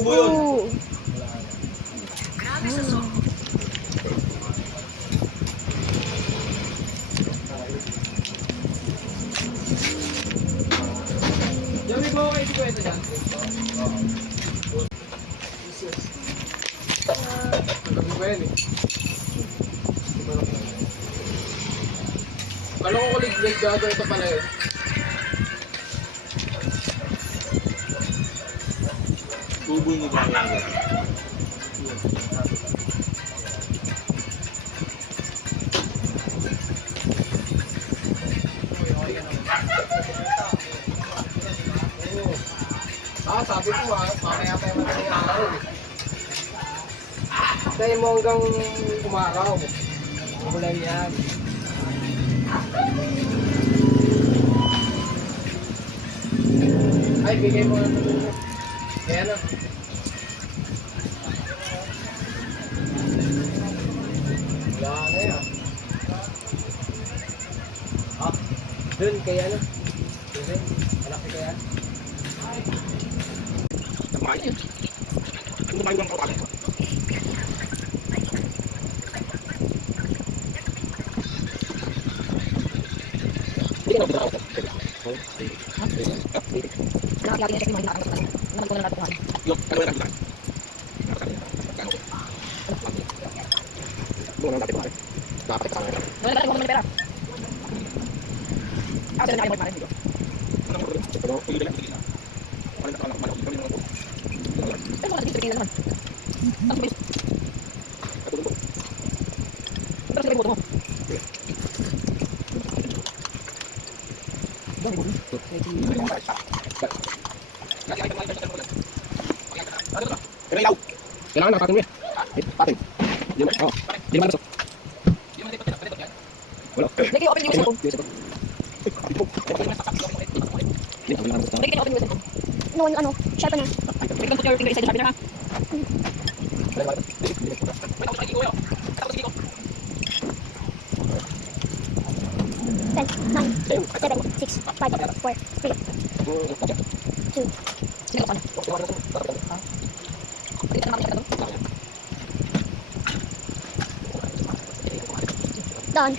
tubo yun. Yung may bawa kayo si Kwento dyan? Ang gabi ko yan eh. Kala ko kulit gago ito pala yun. Tubo mo ba yan? Sabi ko mamaya pa yung madaling araw eh. Tayo mo hanggang umaraw. Magulan yan. Ay, bigay mo na ito. Kaya na. Wala na yan. Dun, kaya na. Dun, malaki kaya. Kumain yun. Kumain lang ako. Hindi ka na ako. Nakakiyari na siya yung mga hinakang naman ko na natin kumain. Yung, ano yung natin? Bukan natin kumain. Dapat kita kumain. Wala na natin pera. Ako sila nakalimutan kumain dito. Pero, hindi lang. Wala na ako. Pero mga dito tingin na naman. Ang bilis. Pero sila mo. Dami mo. Pero ilaw. Kailangan nakapatin mo yan. Patin. Hindi mo. Oo. Hindi mo masok. Wala. Lagi open yung cellphone. Lagi open yung cellphone. No, yung ano, sharp na. You can put your finger inside the sharpener ha. 10, 9, 7, 6, 5, 4, 3, 2. Sige, ako na. Pwede ka na makikita doon? Done.